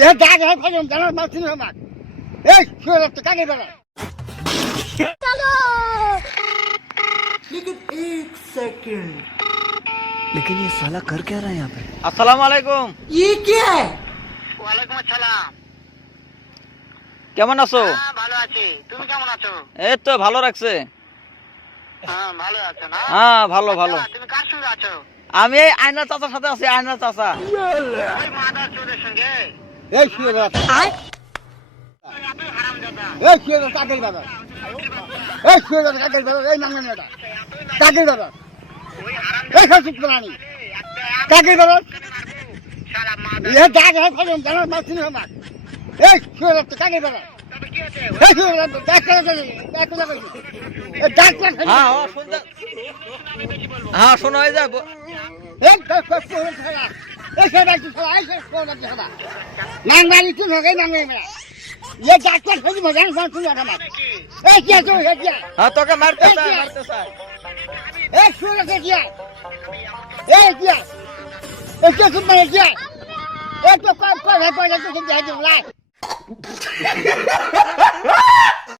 ये दाग है फजम जाना मत नहीं हम ए क्यों लगता कागे बड़ा चलो लेकिन एक सेकंड, लेकिन ये साला कर क्या रहा है यहाँ पे? আসসালামু আলাইকুম। ये क्या है? ওয়ালাইকুম আসসালাম। কেমন আছো? হ্যাঁ ভালো আছি, তুমি কেমন আছো? এই তো ভালো রাখছে। হ্যাঁ ভালো আছো না? হ্যাঁ ভালো ভালো। তুমি কার সঙ্গে আছো? আমি এই আয়নার চাচার সাথে আছি, আয়নার চাচা। ওই মাদার চোরের সঙ্গে? ए क्यों लगता তুই হারামজাদা। ए क्यों लगता कागे बड़ा ए क्यों लगता कागे बड़ा ए मांगने बेटा कागे बड़ा ওই হারাম ए खासु पुरानी कागे बड़ा শালা মাদার। ये दाग है फजम जाना मत नहीं हम ए क्यों लगता कागे बड़ा তবে কি হয়েছে? ए क्यों लगता दाग ए दाग হ্যাঁ ও শুনতে হ্যাঁ শোনো এই যে एक क्यों लगता ए से बात चला ऐसे क्यों लगता मांगवानी क्यों हो गई मांगने में ये डॉक्टर खुद मजाक बात सुन रहा है ए क्या जो है क्या হ্যাঁ তোকে মারতে চায় মারতে চায়। ए क्यों लगता क्या ए क्या ए क्या तुम मारे क्या ए तो कौन है पहले तो तुम जाए जो ला